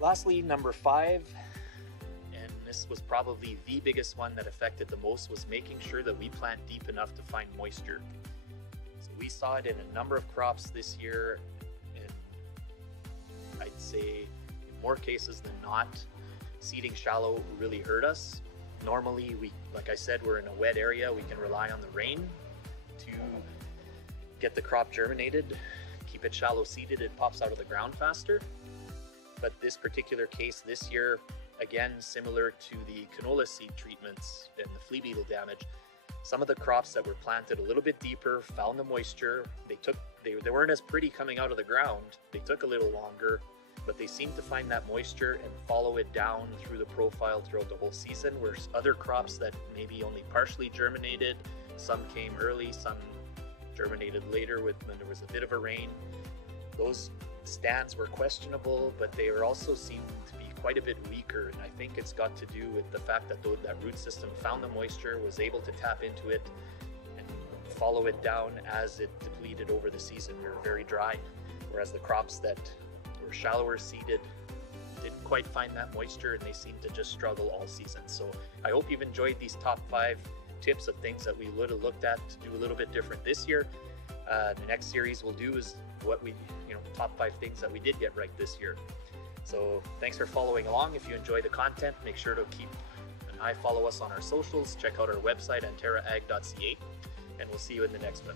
Lastly, number 5, and this was probably the biggest one that affected the most, was making sure that we plant deep enough to find moisture. So we saw it in a number of crops this year, and I'd say in more cases than not, seeding shallow really hurt us. Normally, like I said, we're in a wet area. We can rely on the rain to get the crop germinated. Keep it shallow seeded, it pops out of the ground faster. But this particular case this year, again, similar to the canola seed treatments and the flea beetle damage, some of the crops that were planted a little bit deeper found the moisture. They weren't as pretty coming out of the ground. They took a little longer, but they seemed to find that moisture and follow it down through the profile throughout the whole season, whereas other crops that maybe only partially germinated, some came early, some germinated later when there was a bit of a rain. Those stands were questionable, but they were also seemed to be quite a bit weaker, and I think it's got to do with the fact that that root system found the moisture, was able to tap into it and follow it down as it depleted over the season. We were very dry, whereas the crops that were shallower seeded didn't quite find that moisture, and they seemed to just struggle all season. So I hope you've enjoyed these top 5 tips of things that we would have looked at to do a little bit different this year. The next series we'll do is what top 5 things that we did get right this year. So thanks for following along. If you enjoy the content, make sure to keep an eye, follow us on our socials, check out our website, antaraag.ca, and we'll see you in the next one.